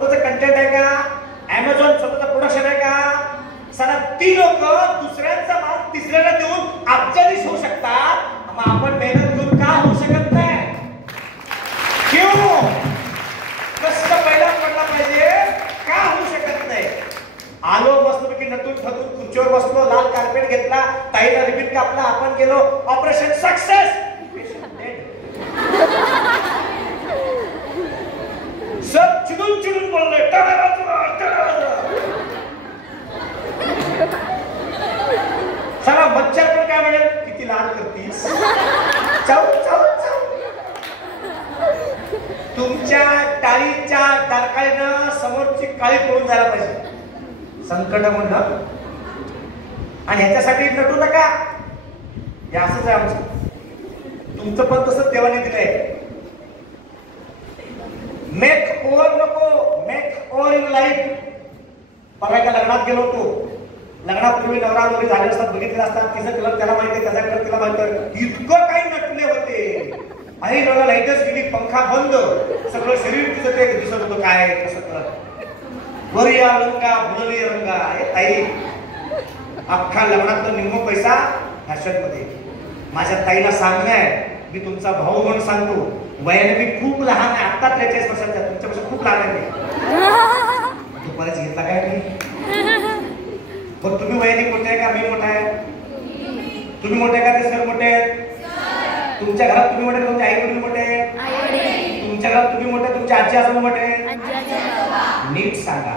Content आहे का, Amazon स्वतःचं प्रोडक्शन आहे का, सारा ती लोक दुसऱ्यांचा माल तिसऱ्याला देऊन अब्जाधीश होऊ शकतात, मग आपण मेहनत घेऊन का होऊ शकत नाही? क्यों? कष्ट पहिला पडला पाहिजे, का होऊ शकत नाही? आलो मस्तपैकी नटून थकून खुर्चीवर बसलो, लाल कार्पेट घेतला, ताईला रिबीन कापला, आपण गेलो, ऑपरेशन सक्सेस. सब चिडून चिडून बोलले, सारा बच्चा पण काय म्हणेल, किती लाड करतीस, चाऊ चाऊ चाऊ. तुमच्या टाळीच्या डरकाळीनं समोरची काळी पळून जायला पाहिजे, संकट म्हणलं. आणि ह्याच्यासाठी नटू नका, हे असंच आहे आमचं. तुमचं पण तसंच देवाने दिलंय. मेक ओव्हर नको, मेक ओव्हर इन लाईफ. बघा एका लग्नात गेलो होतो, लग्नापूर्वी नवरा मुली झाले असतात, बघितले असतात, तिचं कलर त्याला माहिती, त्याचा कलर तिला माहिती, इतकं काही नटले होते. आणि डोळा लाईटच गेली, पंखा बंद, सगळं शरीर तिचं ते दिसत होतं, काय कसं कलर वरिया रंगा भुलली रंगा. ताई अख्खा लग्नात निम्म पैसा फॅशन मध्ये. माझ्या ताईला सांगणं, मी तुमचा भाऊ म्हणून सांगतो, वयाने मी खूप लहान आहे, आता 43 वर्षाचा, तुमच्यापेक्षा खूप लहान आहे. तू बरेच घेतला काय मी? मग तुम्ही वयाने मोठे आहे का मी मोठा आहे? तुम्ही मोठे का ते सर मोठे आहेत? तुमच्या घरात तुम्ही मोठे, तुमचे आई वडील मोठे आहेत? तुमच्या घरात तुम्ही मोठे, तुमचे आजी आजोबा मोठे आहेत? नीट सांगा.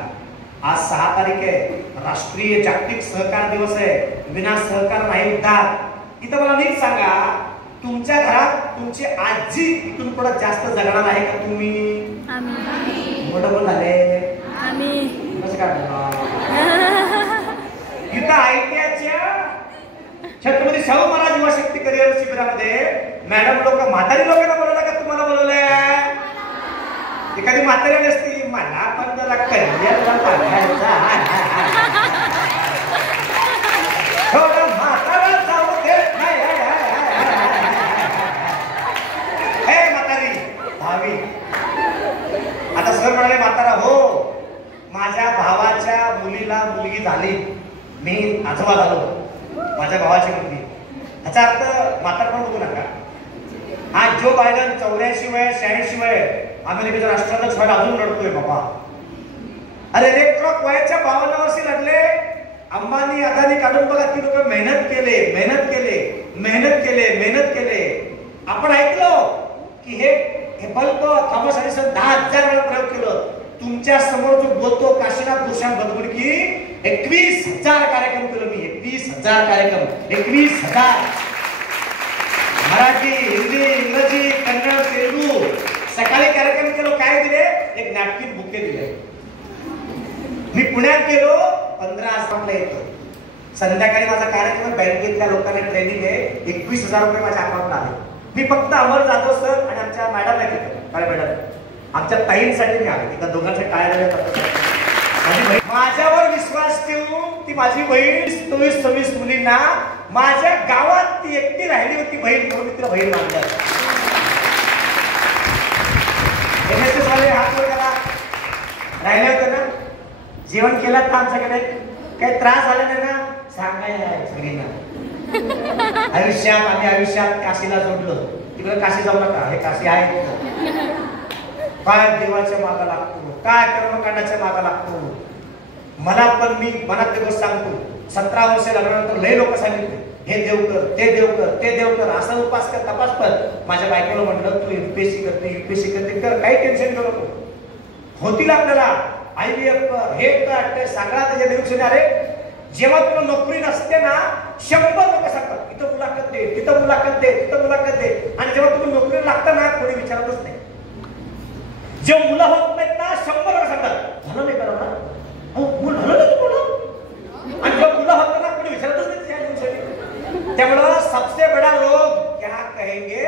आज 6 तारीख आहे, राष्ट्रीय जागतिक सहकार दिवस आहे. विना सहकार नाही उद्धार. इथं मला नीट सांगा, तुमच्या घरात तुमची आजी इथून पुढे जास्त जगणार आहे का तुम्ही? मोठं पण झाले कसं काय? इथं ITIच्या छत्रपती शाहू महाराज युवा शक्ती करिअर शिबिरामध्ये मॅडम लोक, म्हातारी लोकांना बोलवलं का तुम्हाला बोलवलंय? एखादी म्हातारी असती, मला पण जरा करिअरला टाकायचा, थोडं म्हातारा जाऊ देत नाही. हे म्हातारी भावी, आता सर म्हणाले म्हातारा हो, माझ्या भावाच्या मुलीला मुलगी झाली, मी आजोबा झालो, माझ्या भावाची मुलगी. ह्याचा अर्थ म्हातारपण बघू नका. आज जो बायडन 84 वय 86 वय अमेरिकेचा राष्ट्राध्यक्ष व्हायला अजून लढतोय बाबा. अरे रेड क्रॉप वयाच्या 52 वर्षी लढले. अंबानी अदानी काढून बघा, ती लोक मेहनत केले, मेहनत केले, मेहनत केले, मेहनत केले. आपण ऐकलो की हे बल्ब थॉमस एडिसन 10,000 वेळा प्रयोग केलं. तुमच्या समोर जो बोलतो काशीनाथ भूषण बदगुडकी, 21,000 कार्यक्रम केलो मी. 21,000 कार्यक्रम, 21,000. मराठी, हिंदी, इंग्रजी, कन्नड, तेलुगू सकाळी कार्यक्रम केलो. काय दिले? एक नॅपकिन बुके दिले. मी पुण्यात गेलो, 15 आसपासला येतो. संध्याकाळी माझा कार्यक्रम, बँकेतल्या लोकांना ट्रेनिंग आहे, 21,000 रुपये माझ्या अकाउंटला आले. मी फक्त अमर जाधव सर आणि आमच्या मॅडमला घेतो, काय मॅडम, आमच्या ताईंसाठी मी आले. एका दोघांसाठी टाळ्या. माझ्यावर विश्वास ठेवून ती माझी बहीण 24-26 मुलींना माझ्या गावात ती एकटी राहिली होती बहीण, म्हणून मी तिला बहीण मानलं. NSS वाले हात वर करा. राहिले होते ना, जेवण केलं तर आमच्याकडे काही त्रास झाला नाही ना, सांगाय सगळींना. आयुष्यात आम्ही काशीला जोडलो. तिकडे काशी जाऊ नका, हे काशी आहे. काय देवाच्या मागा लागतो, काय कर्मकांडाच्या मागा लागतो. मला पण मी मनात ते गोष्ट सांगतो. 17 वर्ष लागल्यानंतर लय लोक सांगितले, हे देव कर, ते देव कर, ते देव कर, असा उपास कर, तपास कर. माझ्या बायकोला म्हटलं, तू UPSC करते, UPSC करते, कर, काही टेन्शन घेऊ नको. होतील आपल्याला. IVF कर, हे कर, ते सगळा त्याच्या निरीक्षण. अरे जेव्हा तुला नोकरी नसते ना, 100 लोक सांगतात, इथं मुलाखत दे, तिथं मुलाखत दे, तिथं मुलाखत दे. आणि जेव्हा तुम्ही नोकरी लागता ना, कोणी विचारतच नाही. जेव्हा मुलं होत नाहीत ना, 100 लोक सांगतात, झालं नाही करा ना, मुलं झालं नाही तुला. आणि जेव्हा मुलं होत ना, कोणी विचारतच नाही. त्यामुळं सबसे बडा रोग क्या कहेंगे,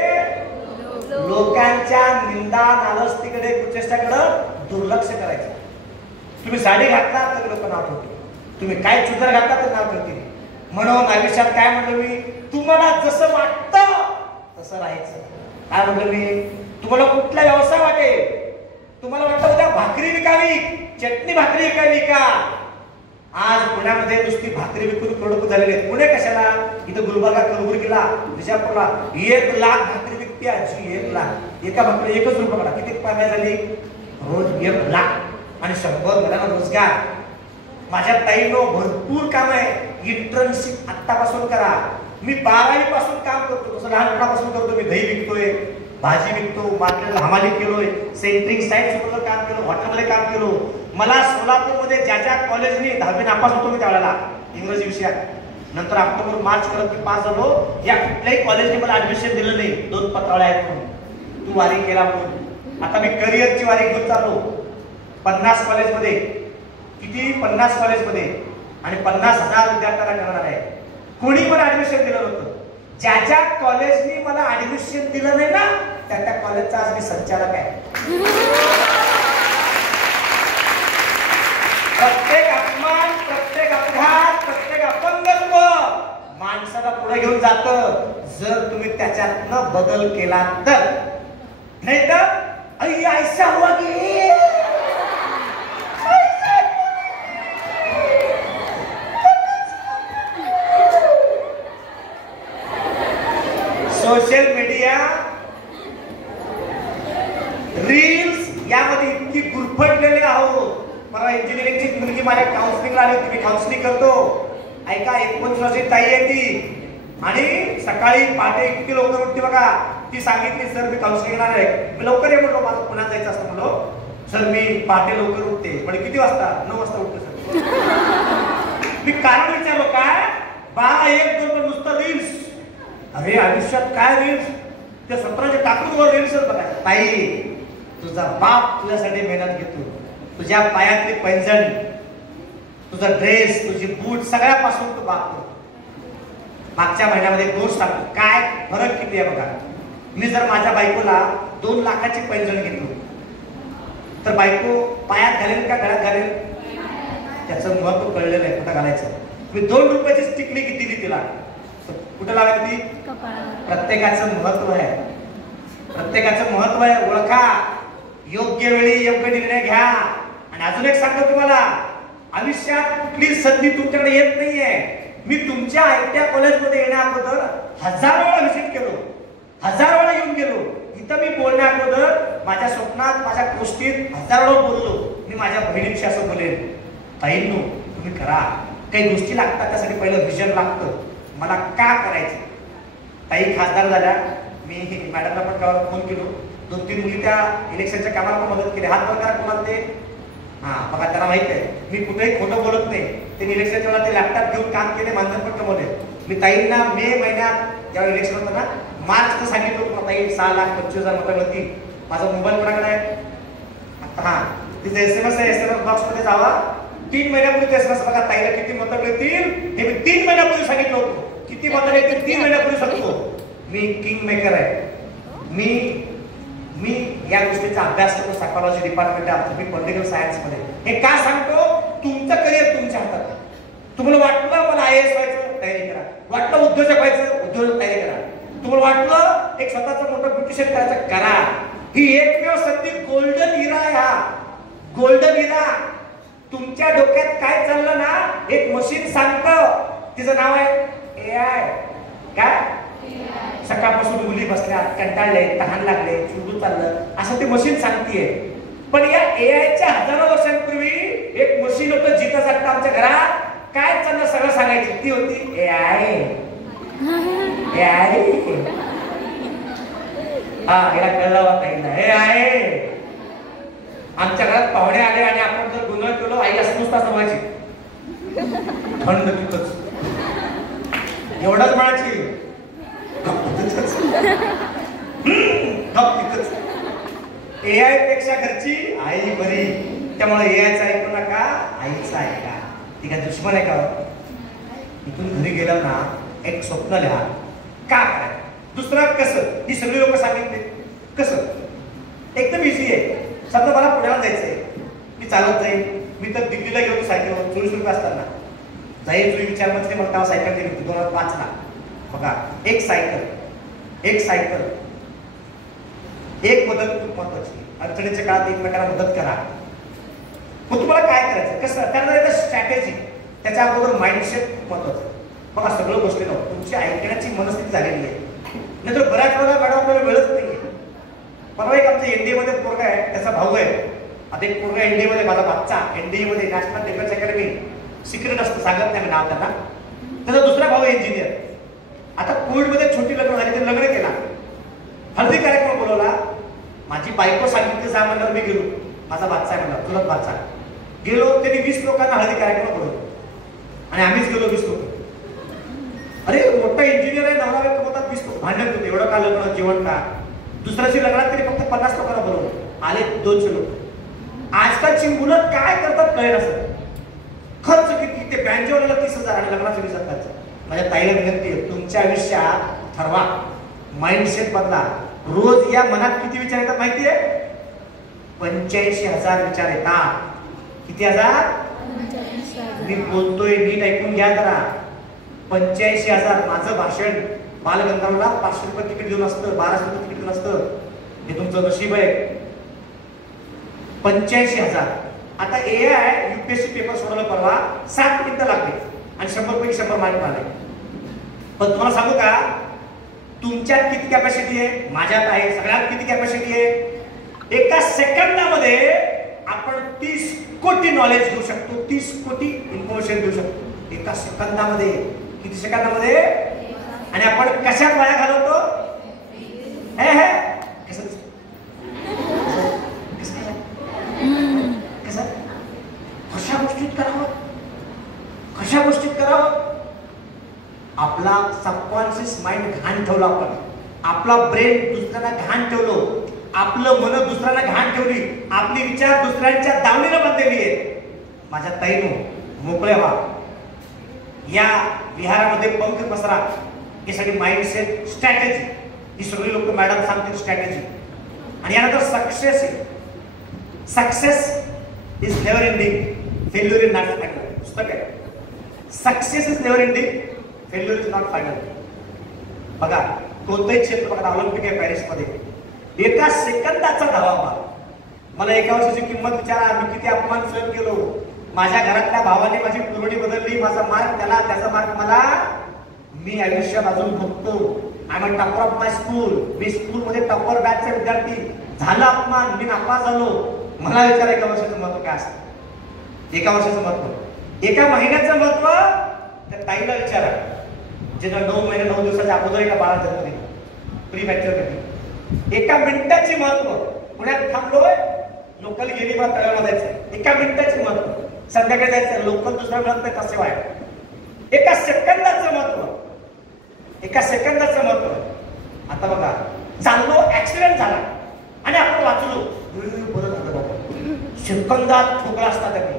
लोकांच्या निंदा नालस्तीकडे, कुचेष्टाकडे दुर्लक्ष करायचं. तुम्ही साडी घातला तर लोक नाव ठेवतील, तुम्ही काय चुदर घातला तर नाव ठेवतील. म्हणून आयुष्यात काय म्हणलं मी, तुम्हाला जसं वाटतं तसं राहायचं. काय म्हणलं मी, तुम्हाला कुठला व्यवसाय वाटेल तुम्हाला वाटतं उद्या भाकरी विकावी, चटणी भाकरी विकावी का? आज पुण्यामध्ये नुसती भाकरी विकून करोडपती झालेले आहेत. पुणे कशाला, इथं गुलबर्गा, कलबुर्गीला, विजापूरला 1 लाख भाकरी विकते आजी. 1 लाख. एका भाकरी 1 रुपये करा. किती पाण्या झाली रोज? 1 लाख. आणि 100 घरांना रोजगार. माझ्या ताईनो भरपूर काम आहे. इंटर्नशिप आत्तापासून करा. मी 12वी पासून काम करतो. तसं लहानपणापासून करतो. मी दही विकतोय, भाजी विकतो, मार्केटला हमाली केलोय, सेंट्रिंग साईड सुपर काम केलं, हॉटेलमध्ये काम केलो. मला सोलापूरमध्ये ज्या ज्या कॉलेजनी 10वी नापास होतो मी त्यावेळेला इंग्रजी विषयात. नंतर ऑक्टोबर मार्च करत मी पास झालो. या कुठल्याही कॉलेजने मला ऍडमिशन दिलं नाही. 2 पत्रावळ्या आहेत म्हणून, तू वारी केला म्हणून. आता मी करिअरची वारी घेऊन चाललो. 50 कॉलेजमध्ये, किती 50 कॉलेजमध्ये, आणि 50,000 विद्यार्थ्यांना करणार आहे. कोणी पण ऍडमिशन दिलं नव्हतं. ज्या ज्या कॉलेजनी मला ऍडमिशन दिलं नाही ना, त्या कॉलेजचा आज मी संचालक आहे. प्रत्येक अपमान, प्रत्येक अपघात, प्रत्येक अपंगत्व माणसाला पुढे घेऊन जात, जर तुम्ही त्याच्यातनं बदल केला तर. नाही तर ऐसा हुआ की सोशल मीडिया, रील्स यामध्ये इतकी गुरफटलेले आहोत. मला इंजिनिअरिंगची मुलगी माझ्या काउन्सिलिंगला आली होती. मी काउन्सिलिंग करतो. ऐका, 19 वर्षाची ताई आहे ती, आणि सकाळी पहाटे किती लवकर उठते बघा. ती सांगितली, सर मी काउन्सिलिंग येणार आहे. मी लवकर ये म्हणलो, माझं पुण्यात जायचं असतं म्हणलो. सर मी पहाटे लवकर उठते. म्हणजे किती वाजता? 9 वाजता उठते सर. मी कारण विचारलो, काय 12-1-2 नुसतं रील्स? अरे आयुष्यात काय रील्स? त्या 17चे टाकून वर रील्सच बघायचं. ताई, तुझा बाप तुझ्यासाठी मेहनत घेतो. तुझ्या पायातली पैंजण, तुझा ड्रेस, तुझी बूट, सगळ्यापासून तू बाप. मागच्या महिन्यामध्ये दोष सांगतो, काय फरक किती आहे बघा. मी जर माझ्या बायकोला 2 लाखाची पैंजण घेतलो, तर बायको पायात घालेल का गळ्यात घालेल? त्याचं महत्व कळलेलं आहे कुठं घालायचं. मी 2 रुपयाची टिकली दिली तिला, कुठं लावायची? प्रत्येकाचं महत्व आहे. प्रत्येकाचं महत्व आहे. ओळखा, योग्य वेळी योग्य निर्णय घ्या. आणि अजून एक सांगतो तुम्हाला, आयुष्यात कुठली संधी तुमच्याकडे येत नाहीये. मी तुमच्या आयटीआय कॉलेजमध्ये येण्या अगोदर 1000 वेळा व्हिजिट केलो, 1000 वेळा येऊन गेलो. इथं मी बोलण्या अगोदर माझ्या स्वप्नात, माझ्या गोष्टीत 1000 वेळा बोललो. मी माझ्या बहिणीशी असं बोलेन, ताईंनो तुम्ही करा. काही गोष्टी लागतात, त्यासाठी पहिलं विजन लागतं. मला का करायचं? ताई खासदार झाल्या. मी मॅडमला पण काल फोन केलो. 2-3 मुली त्या इलेक्शनच्या कामाला पण मदत केली. हात बघा कोणाला ते, हा बघा, त्याला माहित आहे मी कुठेही खोटं बोलत नाही. ते इलेक्शनच्या वेळेला ते लॅपटॉप घेऊन काम केले, मानधन पण कमवले. मी ताईंना मे महिन्यात जेव्हा इलेक्शन होतं ना, मार्च सांगितलं होतं, ताई 6,25,000 मतं मिळतील. माझा मोबाईल कोणाकडे आहे? हा, तिथे SMS आहे. SMS बॉक्स मध्ये जावा. 3 महिन्यापूर्वी SMS बघा, ताईला किती मतं मिळतील हे मी 3 महिन्यापूर्वी सांगितलं होतं. किती मतं मिळतील 3 महिन्यापूर्वी सांगतो. मी किंग मेकर आहे. मी या गोष्टीचा अभ्यास करतो. सायकोलॉजी डिपार्टमेंट आहे आमचं. मी पॉलिटिकल सायन्स मध्ये. हे का सांगतो? तुमचं करिअर तुमच्या हातात. तुम्हाला वाटलं मला IAS व्हायचं, तयारी करा. वाटलं उद्योजक व्हायचं, उद्योजक तयारी करा. तुम्हाला वाटलं एक स्वतःचं मोठं ब्युटिशियन करायचं, करा. ही एकमेव संधी, गोल्डन इरा आहे हा. Golden era. तुमच्या डोक्यात काय चाललं ना, एक मशीन सांगतं. तिचं नाव आहे AI. काय? सकाळपासून मुली बसल्यात, कंटाळले, तहान लागले, चुडू चाललं, असं ते मशीन सांगतेय. पण या AIच्या हजारो वर्षांपूर्वी एक मशीन होतं, जिथं जागतं आमच्या घरात काय चाललं सगळं सांगायची. ती होती AI. हा, याला कळलं होता हे आहे. आमच्या घरात पाहुणे आले आणि आपण जर गोंधळ केलो, आई अस्वस्थ व्हायची. थंड तिथंच एवढंच म्हणायची, AI पेक्षा घरची आई बरी. त्यामुळे AIचं ऐकू नका, आईचं ऐका. ती काय दुश्मन आहे का? इथून घरी गेलं ना, एक स्वप्न लिहा. का करायचं? दुसरं कसं? ही सगळी लोक सांगितले कसं? एकदम इझी आहे. समजा मला पुण्याला जायचंय, मी चालत जाईल. मी तर दिल्लीला गेलो सायकलवर, 24 रुपये असताना जाईल. तुम्ही विचार म्हणजे मग तेव्हा सायकल दिली होती 2005 ला. बघा, एक सायकल, एक मदत खूप महत्वाची. अडचणीच्या काळात एकमेकांना मदत करा. मग तुम्हाला काय करायचं, कसं त्यानंतर स्ट्रॅटेजी, त्याच्या अगोदर माइंडसेट महत्वाचं. बघा सगळं गोष्टी नव्हतं, तुमची ऐकण्याची मनस्थिती झालेली आहे. नाहीतर बऱ्याच वेळा मॅडम आपल्याला वेळच नाहीये. परवा एक आमच्या एनडीए मध्ये पोरगा आहे, त्याचा भाऊ आहे. आता एक पोरगा एनडीए मध्ये, माझा बाच्चा एनडीए मध्ये, नॅशनल डिफेन्स अकॅडमी, सिक्रेट असतं, सांगत नाही मी नाव त्यांना. त्याचा दुसरा भाऊ इंजिनियर. आता कोविड मध्ये छोटी लग्न झाली, ते लग्न केला, हळदी कार्यक्रम बोलवला. माझी बायको सांगितलं जा म्हणल्यावर मी गेलो. माझा बाच्चा आहे म्हणला, तुलाच बाच्चा गेलो. त्यांनी 20 लोकांना हळदी कार्यक्रम बोलवलं आणि आम्हीच गेलो 20 लोक. अरे मोठा इंजिनियर आहे, नवरा बायको होतात, 20 लोक भांडण होते. एवढं का लग्न, जेवण का? दुसऱ्याची लग्नात तरी फक्त 50 लोकांना बोलवलं, आले 200 लोक. आजकालची मुलं काय करतात कळेल असं. खर्च किती, ते बँजोला 30,000 आणि लग्नाचे 20,000 खर्च. माझ्या ताईला विनंती आहे, तुमच्या आयुष्यात ठरवा, माइंडसेट बदला. रोज या मनात किती विचार येतात माहिती आहे? 85,000 विचार येतात. किती हजार? मी बोलतोय नीट ऐकून घ्या जरा. 85,000. माझं भाषण बालगंधर्वला 500 रुपये तिकीट देऊन असतं, 1200 रुपये तिकीट देऊन असतं. हे तुमचं नशीब आहे. 85,000. आता AI UPSC पेपर सोडवलं परवा, 7 मिनिटं लागले आणि 100 पैकी 100 मार्क मिळाले. पण तुम्हाला सांगू का, तुमच्यात किती कॅपॅसिटी आहे, माझ्यात आहे, सगळ्यात किती कॅपॅसिटी आहे? एका सेकंदामध्ये आपण 30 कोटी नॉलेज घेऊ शकतो, 30 कोटी इन्फॉर्मेशन घेऊ शकतो एका सेकंदामध्ये. किती सेकंदामध्ये? आणि आपण कशात वाया घालवतो? कशा गोष्टीत करावं, कशा गोष्टीत करावं? आपला सबकॉन्शियस माइंड घाण ठेवला आपण, आपला ब्रेन दुसऱ्यांना घाण ठेवलो, आपलं मन दुसऱ्यांना घाण ठेवली, आपली विचार दुसऱ्यांच्या दावणीला बांधलेली आहे. माझ्या ताईनो, मोकळ्या व्हा, या विहारामध्ये पंख पसरा. यासाठी माइंडसेट, स्ट्रॅटेजी, ही सगळी लोक मॅडम सांगतील स्ट्रॅटेजी. आणि यानंतर सक्सेस आहे. Success is never ending, failure is not final. पुस्तक आहे, success is never ending, failure is not final. बघा कोणतंही क्षेत्र बघा, ऑलिम्पिक आहे पॅरिसमध्ये, एका सेकंदाचा धावा. मला एका वर्षाची किंमत विचारा, मी किती अपमान सहन केलो. माझ्या घरातल्या भावाने माझी पुरवणी बदलली, माझा मार्क त्याला, त्याचा मार्क मला. मी आयुष्यात अजून बघतो, I am topper of my school, मी स्कूलमध्ये टॉपर बॅचचा विद्यार्थी. झाला अपमान, मी नापास झालो. मला विचारा एका वर्षाचं महत्व काय असतं, एका वर्षाचं महत्व, एका महिन्याचं महत्व. त्या ताईला विचारा, ज्याला 9 महिने 9 दिवसाच्या अगोदर एका बाळा जन्म दिला, प्री मॅच्युअर कधी. एका मिनिटाची महत्व. पुण्यात थांबलोय, लोकल गेली बा तळ्याला जायचं, एका मिनिटाचे महत्व. संध्याकाळी जायचं, लोकल दुसऱ्या मिळत नाही तसे वाय. एका सेकंदाचं महत्व, एका सेकंदाचं महत्व. आता बघा, चाललो, ऍक्सिडेंट झाला आणि आपण वाचलो, बरं झालं बाबा. सेकंदात ठोकळा असता त्यांनी,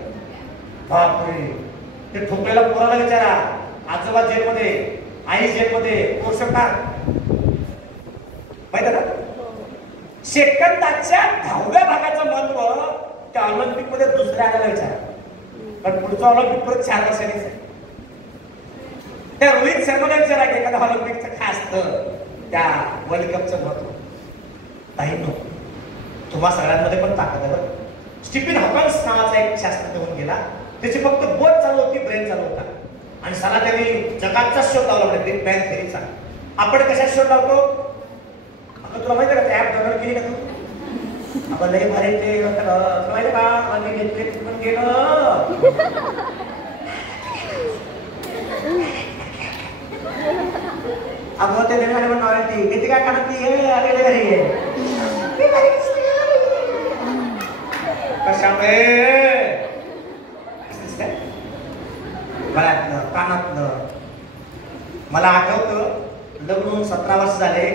बापरे. ते ठोकळेला पोराला विचारा, आजोबा जेलमध्ये, आई जेलमध्ये, पोषक माहिती ना. सेकंदाच्या 10व्या भागाचं महत्व त्या ऑलिम्पिक मध्ये दुसऱ्या आल्याला विचारा. पण पुढचं ऑलिम्पिक परत 4 वर्षांनीच आहे. त्या रोहित शर्माला विचारा की एखाद्या ऑलिम्पिकचं काय असतं, त्या वर्ल्ड कपचं महत्व. ताईंनो, तुम्हा सगळ्यांमध्ये पण ताकद आहे. स्टीफन हॉकिन्स नावाचा एक शास्त्रज्ञ होऊन गेला, त्याची फक्त बोट चालू होती, ब्रेन चालू होता. आणि साला त्यांनी जगाचा शोध लावला, बिग बँग थेअरीचा. आपण कशात शोध लावतो? आता तुला माहिती आहे का, ऍप डाउनलोड केली का तू? आपण लय भारी ते माहिती का, आम्ही नेटफ्लिक्स पण केलं. अगो ते देणारे पण नॉवेल्टी किती काय काढत नाही, आलेले घरी कशामुळे? गळ्यातलं, कानातलं. मला आठवतं, लग्न होऊन 17 वर्ष झाले,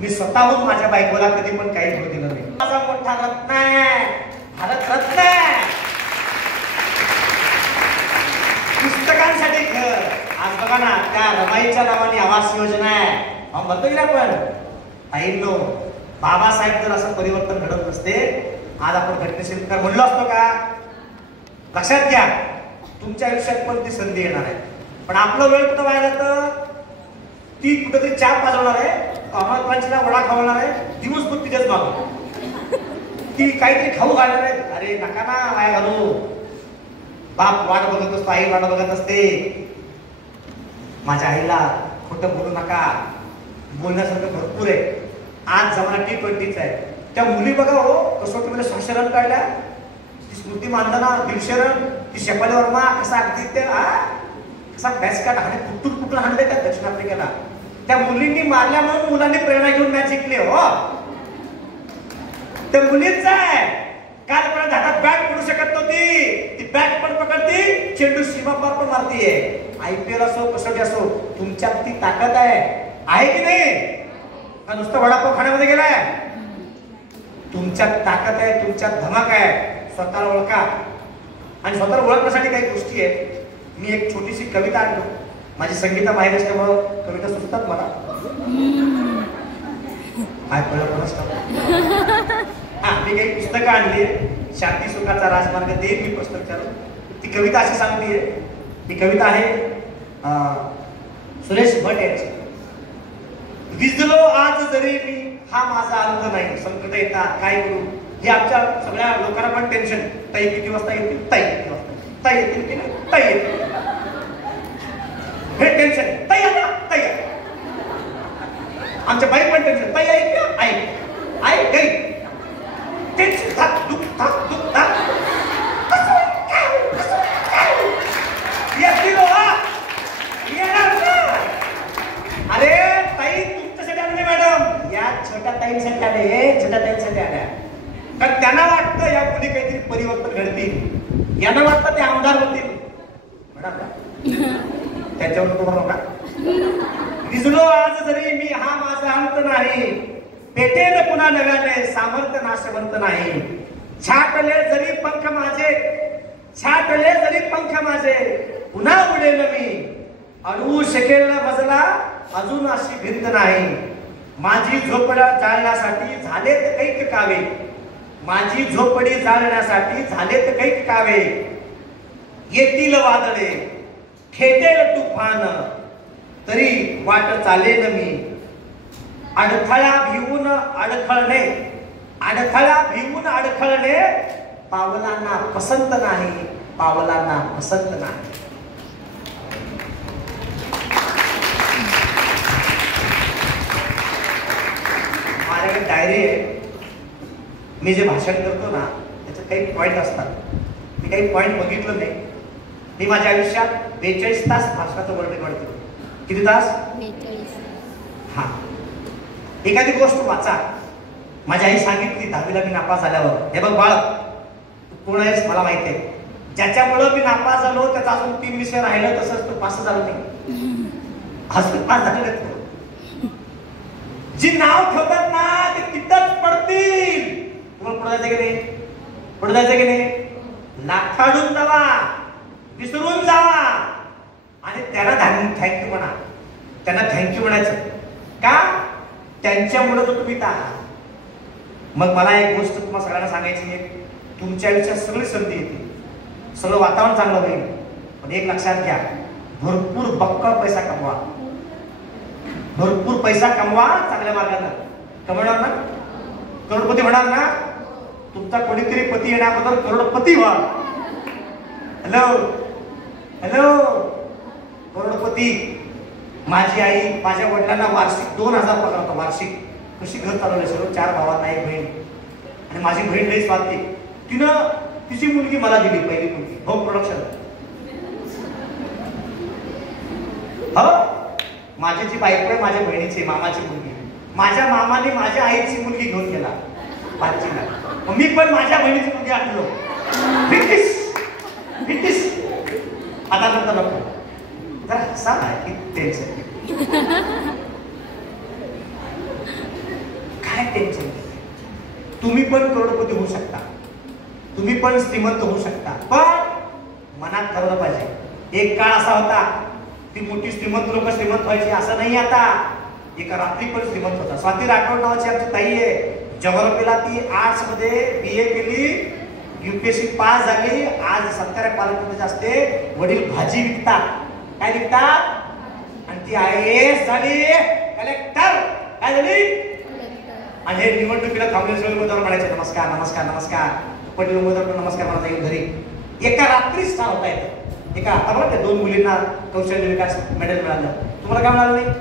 मी स्वतःहून माझ्या बायकोला कधी पण काही घेऊ दिलं नाही. माझा मोठा रत्न आहे, भारत रत्न. पुस्तकांसाठी घर. आज बघा ना, त्या रमाईच्या नावाने आवास योजना आहे, म्हणतो की आपण. ताईंनो, बाबासाहेब जर असं परिवर्तन घडत नसते, आज आपण घटनेशील कर म्हणलो असतो का? लक्षात घ्या, तुमच्या आयुष्यात पण ती संधी येणार आहे. पण आपलं वेळ कुठं वाया जातं? ती कुठेतरी चहा पाजवणार आहे, अमरावतीला वडा खावणार आहे, दिवसभर तिच्याच मागं. ती काहीतरी खाऊ घालणार आहे. अरे नका ना वाया घालू. बाप वाट बघत असतो, आई वाट बघत असते. माझ्या आईला खोटं बोलू नका. बोलण्यासारखं भरपूर आहे. आज जमाना T20चा आहे. त्या मुली बघा हो कसोटीमध्ये 600 रन काढल्या. ती स्मृती मानधना 150 रन. ती शेफाली वर्मा कसा अगदी ते कसा बॅस काढ हाणे कुठून हाणले त्या दक्षिण आफ्रिकेला. त्या मुलींनी मारल्या म्हणून मुलांनी प्रेरणा घेऊन मॅच जिंकली हो. त्या मुलींच आहे. काल कोणा हातात बॅट पडू शकत नव्हती. ती बॅट पण पकडती, चेंडू सीमा पार पण मारतीये. IPL असो कसोटी असो तुमच्यात ती ताकद आहे की नाही? का नुसतं वडापाव खाण्यामध्ये गेलाय? तुमच्यात ताकद आहे, तुमच्यात धमक आहे. स्वतःला ओळखा. आणि स्वतःला ओळखण्यासाठी काही गोष्टी आहेत. मी एक छोटीशी कविता आणतो. माझी संगीता माहिती असल्यामुळं कविता सुचतात मला. काय कळलं मी काही पुस्तकं आणली. शांती सुखाचा राजमार्ग देईल मी पुस्तक चालू. ती कविता अशी सांगते. ती कविता आहे सुरेश भट यांची. विजलो आज जरी मी हा माझा अंत नाही. संकट येतात काय करू हे आमच्या सगळ्या लोकांना पण टेन्शन. ताई किती वाजता येतील, ताई किती वाजता, ताई येतील की नाही, ताई येतील हे टेन्शन. ताई आता ताई आमच्या बाई पण टेन्शन. ताई आई का आई गई टेन्शन थाक दुख थाक दुख थाक. अरे ताई तुमच्यासाठी आले मॅडम. या छोट्या ताईंसाठी आले. छोट्या ताईंसाठी आल्या. कारण त्यांना वाटतं या मुली काहीतरी परिवर्तन घडतील. यांना वाटतं ते आमदार होतील. त्यांच्यावर नको बरोबर का? विजलो आज जरी मी हा माझा अंत नाही. पेटेल पुन्हा नव्याने सामर्थ्य नाशवंत नाही. छाटले जरी पंख माझे पुन्हा उडेल मी. अडवू शकेल मजला अजून अशी भिंत नाही. माझी झोपडी जाळण्यासाठी झालेत कैक कावे. माझी झोपडी जाळण्यासाठी झालेत कैक कावे. येतील वादळे खेटेल तुफान तरी वाट चालेल मी. अडथळा भिवून अडखळणे पावलांना पसंत नाही. पावलांना पसंत नाही. माझ्याकडे डायरी आहे. मी जे भाषण करतो ना त्याच्यात काही पॉईंट असतात. मी काही पॉईंट बघितलं नाही. मी माझ्या आयुष्यात 42 तास भाषणाचं वर्णन करतो. किती तास? 42. हा एखादी गोष्ट वाचा. माझी आई सांगितली 10वीला मी नापास झाल्यावर, हे बघ बाळ तू कोण आहेस मला माहिती आहे. ज्याच्यामुळं मी नापास झालो त्याचा अजून 3 विषय राहिलं तसंच तू पास झालो नाही. अजून पास झालेलं तू. जी नाव ठेवतात ना ते तिथंच पडतील. तुम्हाला पुढे जायचं की नाही? पुढे जायचं की नाही? लाखाडून जावा, विसरून जावा आणि त्यांना थँक्यू म्हणा. त्यांना थँक्यू म्हणायचं का? त्यांच्यामुळे तर तुम्ही आहात. मग मला एक गोष्ट तुम्हाला सगळ्यांना सांगायची आहे. तुमच्या आयुष्यात सगळी संधी येते, सगळं वातावरण चांगलं होईल. पण एक लक्षात घ्या, भरपूर बक्कळ पैसा कमवा. भरपूर पैसा कमवा चांगल्या मार्गाने. कमवणार ना? करोडपती होणार ना? तुमचा कोणीतरी पती येण्याबद्दल करोडपती व्हा. हॅलो हॅलो करोडपती. माझी आई माझ्या वडिलांना वार्षिक 2000 पगार होता. वार्षिक. कशी घर चालवले सर्व 4 भावांना 1 बहीण. आणि माझी बहीण लई स्वार्थी. तिनं तिची मुलगी मला दिली, पहिली मुलगी. Home production. हो माझी जी बायको आहे माझ्या बहिणीची मामाची मुलगी. माझ्या मामाने माझ्या आईची मुलगी घेऊन गेला 5वीला. मी पण माझ्या बहिणीची मुलगी आणलो. ब्रिटिश आता नंतर नको जरा हसा आहे टेन्शन. काय टेन्शन? तुम्ही पण करोडपती होऊ शकता. तुम्ही पण श्रीमंत होऊ शकता. पण मनात ठरवलं पाहिजे. एक काळ असा होता ती मोठी श्रीमंत लोक श्रीमंत व्हायची असं नाही. आता एका रात्री पण श्रीमंत होता. स्वाती राठोड नावाची आमची ताई आहे. जॉग्राफीला ती आर्ट्स मध्ये BA केली. UPSC पास झाली. आज 70 पालकमध्ये असते. वडील भाजी विकतात. काय विकतात? आणि ती IAS झाली. कलेक्टर. काय झाली? आणि हे निवडणुकीला काँग्रेस उमेदवार म्हणायचे नमस्कार नमस्कार नमस्कार, पटेल उमेदवार पण नमस्कार म्हणता येईल घरी. एका रात्रीच ठार होता येतं. एका आता बघा 2 मुलींना कौशल्य विकास मेडल मिळालं. तुम्हाला काय मिळालं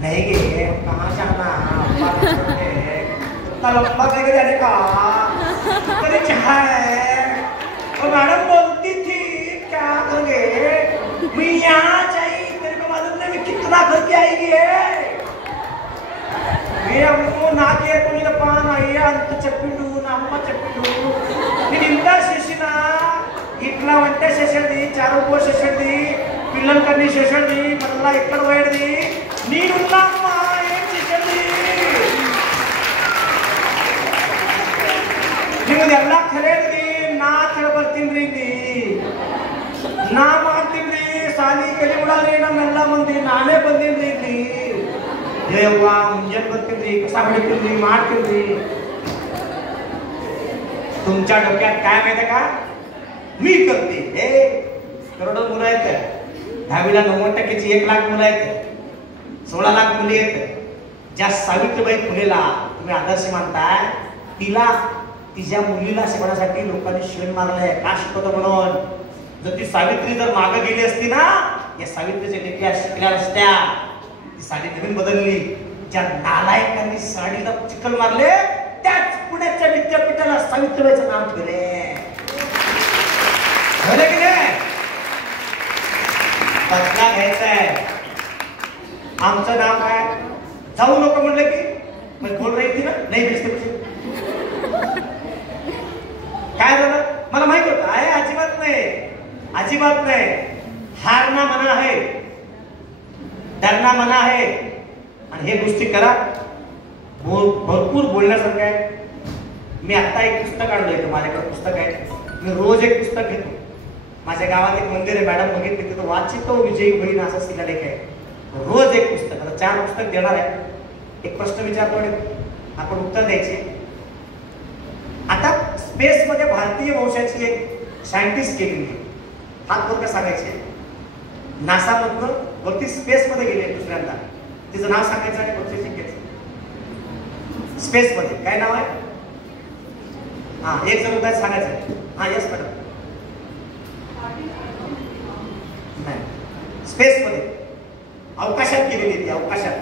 नाही गे कहा जाना लंबा करके जाने का अरे क्या है. और मैडम बोलती थी क्या करोगे, मैं यहाँ चाहिए, तेरे को मालूम नहीं मैं कितना घर के आएगी है. నాకే కొన్ని పాన అయ్యా అంత చెప్పిండు నా అమ్మ చెప్పిండు. నేను ఇంత చేసిన ఇట్లా అంటే చేసేది, చదువుకో చేసేది, పిల్లలకన్నీ చేసేది, మళ్ళా ఎక్కడ పోయేది నేనున్నామ్మా ఏం చేసేది. ನಿಮಗೆ ಎಲ್ಲ ಖರೇದ್ರಿ, ನಾ ತಿಳ್ ಬರ್ತೀನ್ರಿ ಇಲ್ಲಿ, ನಾ ಮಾಡ್ತೀನ್ರಿ, ಸಾಲಿ ಕಲಿ ಬಿಡಲ್ರಿ ನಮ್ಮೆಲ್ಲ ಮಂದಿ, ನಾನೇ ಬಂದೀನ್ರಿ ಇಲ್ಲಿ. ದೇವ್ವಾ ಮುಂಜಾನೆ ಬರ್ತೀನ್ರಿ, ಕಸ ಹೊಡಿತೀನ್ರಿ, ಮಾಡ್ತೀನ್ರಿ. तुमच्या डोक्यात काय माहिती का, मी करते. हे करोडो मुलं आहेत, 10वीला 90% 1 लाख मुलं आहेत, 16 लाख मुली आहेत. ज्या सावित्रीबाई फुलेला तुम्ही आदर्श मानताय, तिला तिच्या मुलीला शिकवण्यासाठी लोकांनी शेण मारलंय. का शिकवतो म्हणून. जर ती सावित्री जर मागे गेली असती ना, या सावित्रीच्या लेकऱ्या शिकल्या असत्या. ती साडी नवीन बदलली. ज्या नालायकांनी साडीला चिखल मारले, त्याच पुण्याच्या विद्यापीठाला सावित्रीबाईचं नाव ठेवले. झालं की नाही. बदला घ्यायचा आहे. आमचं नाव काय, जाऊ नको म्हणलं की मग बोल राहील ना, नाही दिसते काय झालं. मला माहित होतं आहे, अजिबात नाही, अजिबात नाही. हारना मना आहे, डरना मना आहे. आणि हे गोष्टी करा. भरपूर बोलण्यासारखं आहे. मी आता एक पुस्तक आणलंय, माझ्याकडे पुस्तक आहे. मी रोज एक पुस्तक घेतो. माझ्या गावात एक मंदिर आहे, मॅडम बघितले तिथं वाचितो विजयी होईन असा शिलालेख आहे. रोज एक पुस्तक. आता 4 पुस्तक देणार आहे. एक प्रश्न विचारतो आणि आपण उत्तर द्यायचे. आता स्पेस मध्ये भारतीय वंशाची एक सायंटिस्ट गेलेली, हात वर सांगायचे. नासा मधनं वरती स्पेस मध्ये गेले दुसऱ्यांदा. तिचं नाव सांगायचं आणि वरती शिकायचं. स्पेस मध्ये काय नाव आहे. हा एक जण उद्या सांगायचं. हा यस मॅडम. नाही, स्पेस मध्ये अवकाशात गेलेली ती, अवकाशात.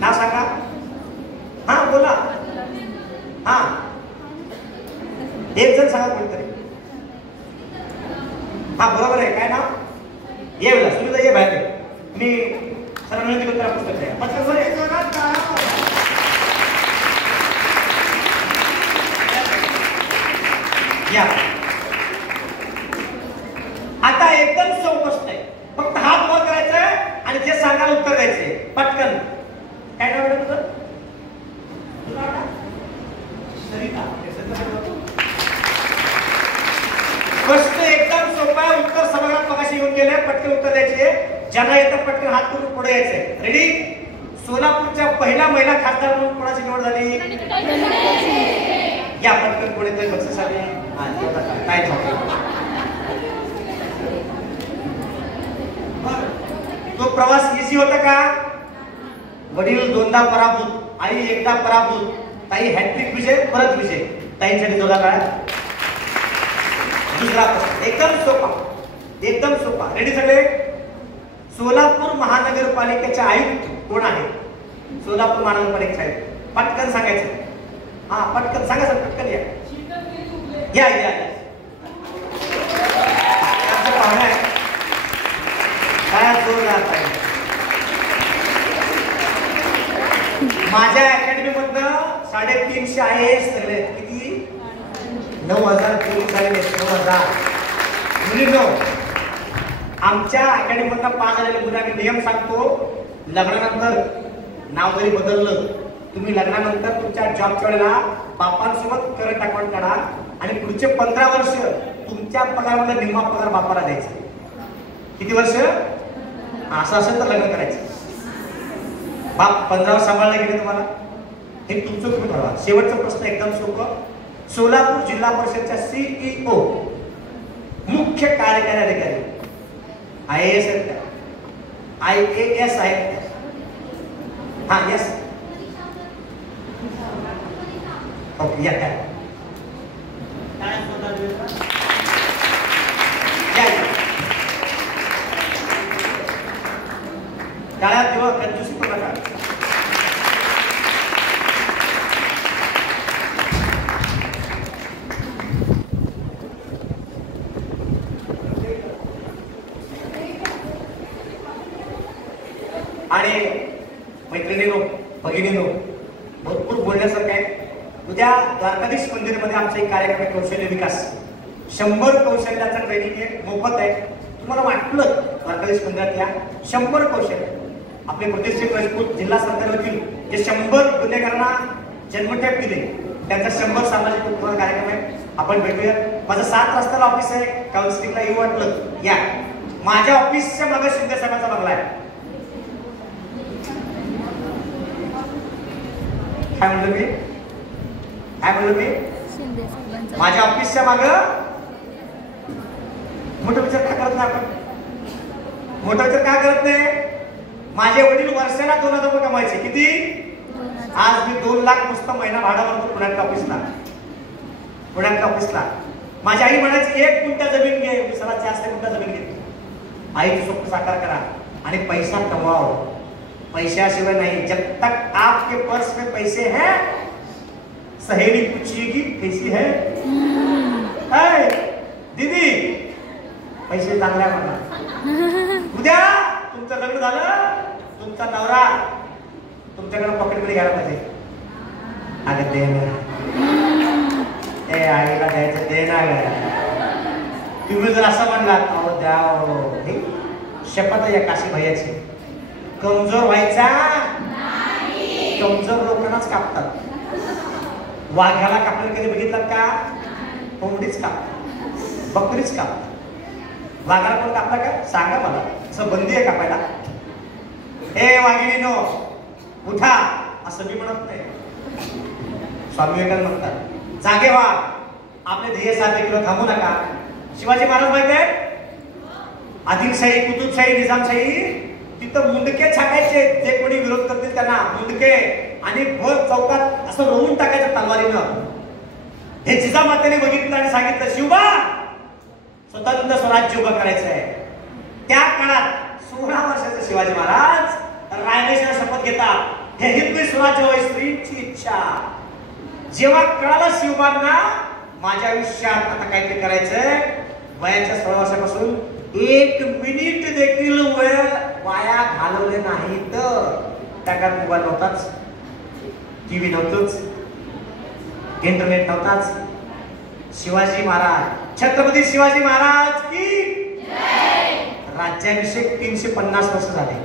नाव सांगा. हा बोला. हा एक जण सांगा कोणतरी. हा बरोबर आहे. काय नाव. ये बोला सुनीता, ये बाहेर. मी सरांना दिलं तर पुस्तक द्या. या. आता एकदम सोपं आहे. फक्त हात वर करायचा आणि जे सांगाल उत्तर द्यायचे पटकन. काय नाव आहे तुझं. सरिता. प्रश्न एकदम सोपा आहे. उत्तर सभागृहात मगाशी येऊन गेले. पटकन उत्तर द्यायचे. ज्यांना येतं पटकन हात करून पुढे यायचंय. रेडी. सोलापूरच्या पहिला महिला खासदार म्हणून कोणाची निवड झाली. या पटकन पुढे तर बक्षीसाठी काय तो प्रवास इझी होता का. वडील 2दा पराभूत, आई 1दा पराभूत, ताई हॅट्रिक विजय, परत विजय. ताईंसाठी जोडा काळा. दुसरा प्रश्न एकदम सोपा, एकदम सोपा. रेडी सगळे. सोलापूर महानगरपालिकेचे आयुक्त कोण आहे. सोलापूर महानगरपालिकेचे आयुक्त पटकन सांगायचं. हा पटकन सांगा सर, पटकन या. या या पाहुणे आहे. काय जोरदार पाहिजे. माझ्या अकॅडमी मधनं 350 IAS सगळे. किती. 9,000 पोलीस झालेले. 9,000 मुलींनो. आमच्या अकॅडमी मधनं पास झालेले मुलं आम्ही नियम सांगतो. लग्नानंतर नाव जरी बदललं, तुम्ही लग्नानंतर तुमच्या जॉबच्या वेळेला बापांसोबत करंट अकाउंट काढा आणि पुढचे 15 वर्ष तुमच्या पगारामध्ये निम्मा पगार बापाला द्यायचा. किती वर्ष. असं असेल तर लग्न करायचं. बाप 15 वर्ष सांभाळला गेले तुम्हाला. हे तुमचं तुम्ही ठरवा. शेवटचा प्रश्न एकदम सोपं. सोलापूर जिल्हा परिषदच्या CEO मुख्य कार्यकारी अधिकारी IAS आहेत का. IAS आहेत. हा यस. ओके या काय टाळ्यात देवा कंजूसी करू नका. आणि मैत्रिणींनो भगिनींनो भरपूर बोलण्यासारखं आहे. उद्या द्वारकाधीश मंदिरमध्ये आमचा एक कार्यक्रम आहे कौशल्य विकास. 100 कौशल्याचं ट्रेनिंग आहे, मोफत आहे. तुम्हाला वाटलं द्वारकाधीश मंदिरात या 100 कौशल्य आपले प्रतिष्ठित राजपूत जिल्हा सरकारवरील जे 100 गुन्हेगारांना जन्मठेप दिले त्यांचा 100 सामाजिक उपक्रम कार्यक्रम आहे. आपण भेटूया. माझं 7 वाजता ऑफिस आहे. काउन्सिलिंगला येऊ वाटलं या. माझ्या ऑफिसच्या मागे शिंदे साहेबांचा बंगला आहे. काय म्हणलं मी माझ्या ऑफिसच्या माग मोठा विचार का करत नाही आपण? मोठा विचार का करत नाही? माझे वडील वर्षाला 2,000 रुपये कमायचे. किती? आज मी 2 लाख नुसतं महिना भाडा भरतो पुण्याच्या ऑफिसला. माझी आई म्हणायची 1 गुंठा जमीन घे. मी सला 400 गुंठा जमीन घेतली. आईचं स्वप्न साकार करा आणि पैसा कमाओ. पैशाशिवाय नहीं. जब तक आपके पर्स में पैसे हैं सहेली पूछेगी कैसी है. दीदी पैसे चांगले म्हणा. उद्या तुमचं लग्न झालं तुमचा नवरा तुमच्याकडे पॉकेटमध्ये घ्यायला पाहिजे. अगं दे ना ए आईला द्यायचं दे ना. तुम्ही जर असं म्हणलात अहो द्या शपथ आहे काशी भैयाची. कमजोर व्हायचा नाही. कमजोर लोकांनाच कापतात. वाघाला कापलं कधी बघितलं का? कोंबडीच कापतात, बकरीच कापतात. वाघाला कोण कापला का सांगा मला. असं बंदी आहे कापायला? हे वाघिणीनो उठा असं मी म्हणत नाही. स्वामी विवेकानंद म्हणतात जागे व्हा, आपले ध्येय साध्य केलं थांबू नका. शिवाजी महाराज माहिती आहे आदिलशाही कुतुबशाही निजामशाही तिथं मुंडके छाकायचे. जे कोणी विरोध करतील त्यांना मुंडके आणि भर चौकात असं रोवून टाकायचं तलवारीनं. हे जिजामातेने बघितलं आणि सांगितलं शिवबा स्वतंत्र स्वराज्य उभं करायचं आहे. त्या काळात 16 वर्षाचे शिवाजी महाराज रायदेशाला शपथ घेतात. हे हिंदवी स्वराज्य होय स्त्रीची इच्छा. जेव्हा कळालं शिवबांना माझ्या आयुष्यात आता काहीतरी करायचंय, वयाच्या 16 वर्षापासून 1 मिनिट देखील वेळ वाया घालवले नाही. तर त्या काळात मोबाईल नव्हताच, टीव्ही नव्हतंच, इंटरनेट नव्हताच. शिवाजी महाराज छत्रपती शिवाजी महाराज की राज्याभिषेक 350 वर्ष झाले.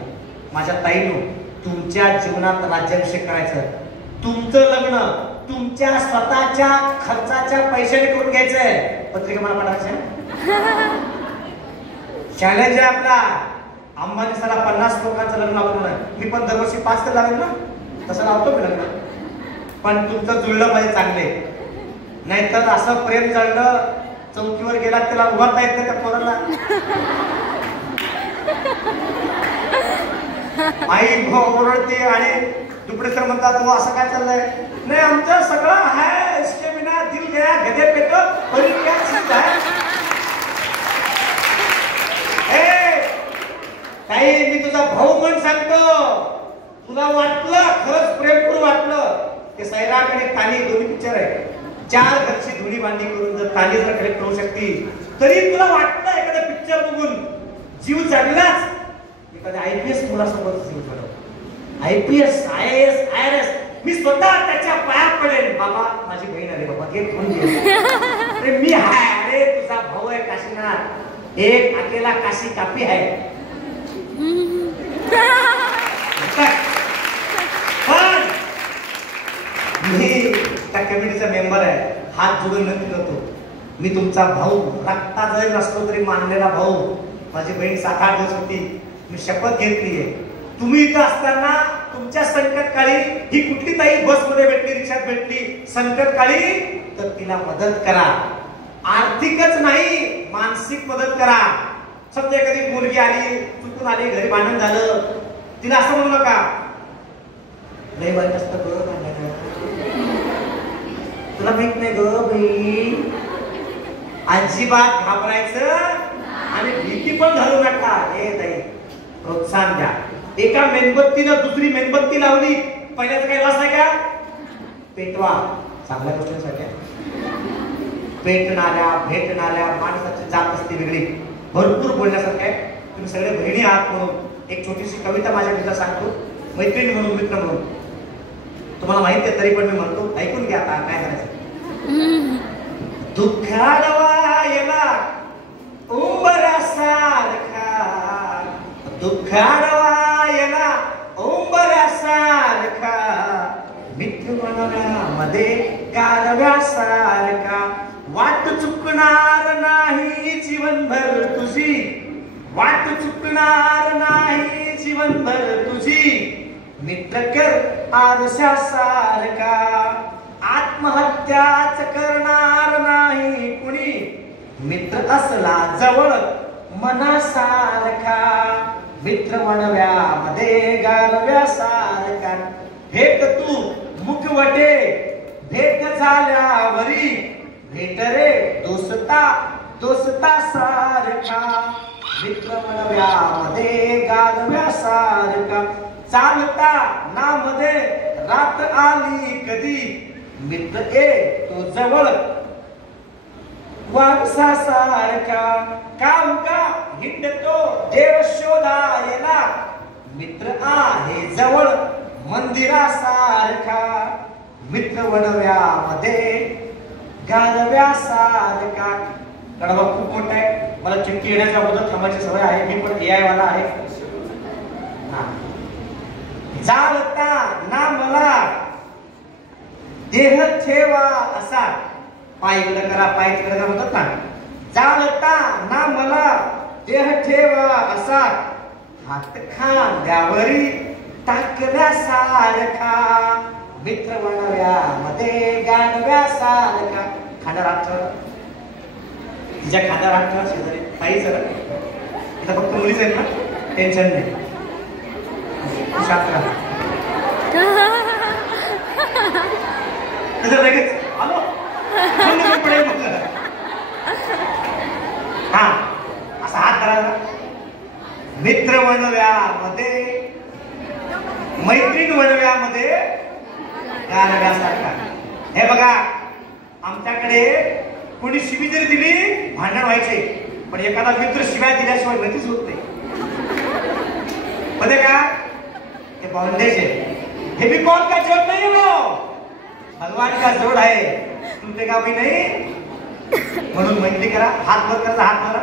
माझ्या ताईनो तुमच्या जीवनात राज्याभिषेक करायचं, तुमचं लग्न तुमच्या स्वतःच्या खर्चाच्या पैशाने करून घ्यायचंय. पत्रिका मला पाठवायचं. चॅलेंज आहे आपला. अंबानी साला 50 लोकांचं लग्न लावलं. मी पण दरवर्षी 5 तर लावेल ना, तसं लावतो मी लग्न. पण तुमचं जुळलं पाहिजे चांगले. नाहीतर असं प्रेम जळलं चौकीवर गेला त्याला उभारता येत नाही त्या पोराला. आई ओरडते आणि दुपडे सर म्हणतात तो असं काय चाललंय. नाही आमचं सगळं आहे स्टेमिना दिल गया गधे पे तो बड़ी क्या चीज है. काही मी तुझा भाऊ पण सांगतो. तुला वाटलं खरंच प्रेम करून वाटलं की सैराट आणि तानी दोन्ही पिक्चर आहे. 4 घरची धुळी भांडी करून जर तानी जर कलेक्ट होऊ शकते तरी तुला वाटतं एखादा पिक्चर बघून जीव जगलाच. एखाद्या IPS मुलासोबत जीव जगला. IPS IAS IRS मी स्वतः त्याच्या पाया पडेल. बाबा माझी बहीण आली बाबा घे फोन घे. मी हाय. अरे तुझा भाऊ आहे काशीनाथ. एक अकेला काशी कापी आहे. पण मी त्या कमिटीचा मेंबर आहे. हात जोडून विनंती करतो मी तुमचा भाऊ, रक्ता जरी नसलो तरी मानलेला भाऊ. माझी बहीण 7-8 दिवस होती. मी शपथ घेतलीये तुम्ही इथं असताना तुमच्या संकटकाळी ही कुठली ताई बसमध्ये भेटली, रिक्षात भेटली संकटकाळी तर तिला मदत करा. आर्थिकच नाही मानसिक मदत करा. समजा एखादी मुलगी आली चुकून आली घरी भांडण झालं तिला असं म्हणू नका लय वाईट असतं तुला माहित नाही ग बाई, अजिबात घाबरायचं आणि भीती पण घालू नका. हे ताई प्रोत्साहन द्या. एका मेणबत्तीनं दुसरी मेणबत्ती लावली, पहिल्याच काही लॉस आहे का? पेटवा. चांगल्या गोष्टींसाठी पेटणाऱ्या भेटणाऱ्या माणसाची जात असते वेगळी. भरपूर बोलण्यासारखं आहे. तुम्ही सगळे बहिणी आहात म्हणून एक छोटीशी कविता माझ्या मित्र सांगतो, मैत्रीण म्हणून, मित्र म्हणून. तुम्हाला माहिती आहे तरी पण मी म्हणतो, ऐकून घ्या. आता काय करायचं? दुःखाडवायला उंबरासारखा, दुःखाडवायला उंबरासारखा, मित्र मनोऱ्यामध्ये गारव्यासारखा, वाट चुकणार नाही जीवनभर तुझी, वाट चुकणार नाही जीवनभर तुझी, मित्र कर आरशासारखा, आत्महत्याच करणार नाही कुणी, मित्र असला जवळ मनासारखा, मित्र मनव्यामध्ये गारव्यासारखा, भेट तू मुखवटे भेट झाल्यावरी, भेट रे दोस्ता दोस्ता सारखा, मित्र मनव्यामध्ये गारव्यासारखा, चालता नामध्ये रात आली कधी, मित्र ए तो जवळ वारसासारखा, का हिंडतो देव शोधायला, मित्र आहे जवळ मंदिरासारखा, मित्र वणव्यामध्ये गारव्यासारखा. कडवा खूप मोठा आहे, मला चिठ्ठी येण्याच्या अगोदर थांबायची सवय आहे. मी पण AI वाला आहे. चालता ना मला देह ठेवा असा, पाय इकडे करा पाय तिकडे करा म्हणतात ना. चालता ना मला देह ठेवा असा, हात खांद्यावरी टाकल्यासारखा, मित्र वणव्यामध्ये गारव्यासारखा. खांद्यावर हात ठेवा, तिच्या खांद्यावर हात ठेवा. शेजारी ताई जरा, इथं फक्त मुलीच आहेत ना, टेन्शन नाही. शांत राहा. लगेच आलो हा असा हात धरायचा. मित्र वणव्यामध्ये मैत्रीण वणव्यामध्ये गारव्यासारखा. हे बघा, आमच्याकडे कोणी शिवी जरी दिली भांडण व्हायचे, पण एखादा मित्र शिव्या दिल्याशिवाय गतीच होत नाही. मध्ये का हे बॉन्डेज है, हे भी कौन का जोड़ नहीं हो, भगवान का जोड़ है, तुमचे का भी नहीं. म्हणून मैत्री करा. हात वर करा, हात मारा.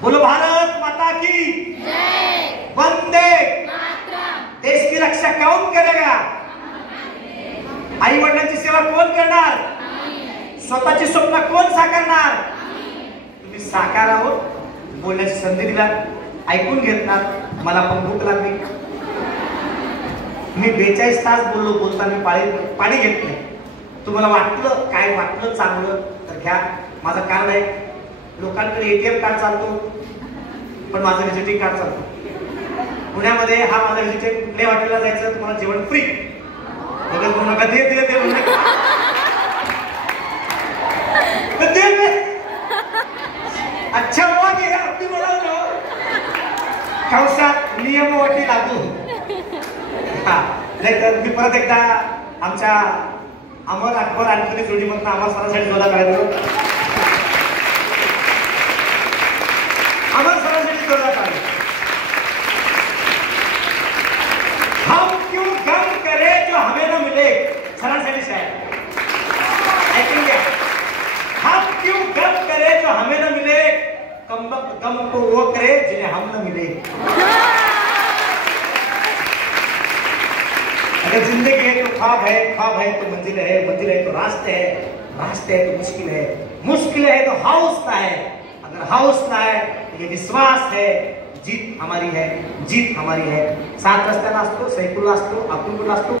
बोलो भारत माता की जय, वंदे मातरम. देश की रक्षा कौन करेगा? आई वडिलांची सेवा कोण करणार? स्वतःची स्वप्न कोण साकारणार? तुम्ही साकार आहोत. बोलण्याची संधी दिला, ऐकून घेतलात. मला पण भूक लागली. मी 42 तास बोललो, बोलताना पाणी घेत नाही. तुम्हाला वाटलं काय वाटलं चांगलं तर घ्या. माझं कार्ड आहे. लोकांकडे ATM कार्ड चालतो, पण माझं व्हिजिटिंग कार्ड चालतो. पुण्यामध्ये हा माझा व्हिजिटिंग. कुठल्या हॉटेलला जायचं तुम्हाला जेवण फ्री. नका दे दे दे म्हणून अच्छा हुआ कि आपने बोला ना कंसात नियम अटी लागू. मी परत एकदा आमच्या अमर अकबर आणि जोडीमधून आम्हाला सरांसाठी जोडा करायचो. अमर सरांसाठी जोडा करायचो. हम क्यों गम करे जो हमें न मिले. सरांसाठी शायद ऐकून घ्या. हम क्यों गम करे जो हमें न मिले, गम को वो करे जिन्हें हम न मिले. अगर जिंदगी है तो ख्वाब है तो मंजिल है तो रास्ते है तो मुश्किल है तो हौसला है. अगर हौसला है तो ये विश्वास है, जीत हमारी है. सात रस्त्याला असतो, सैफुल्ला असतो, अब्दुल्ला असतो.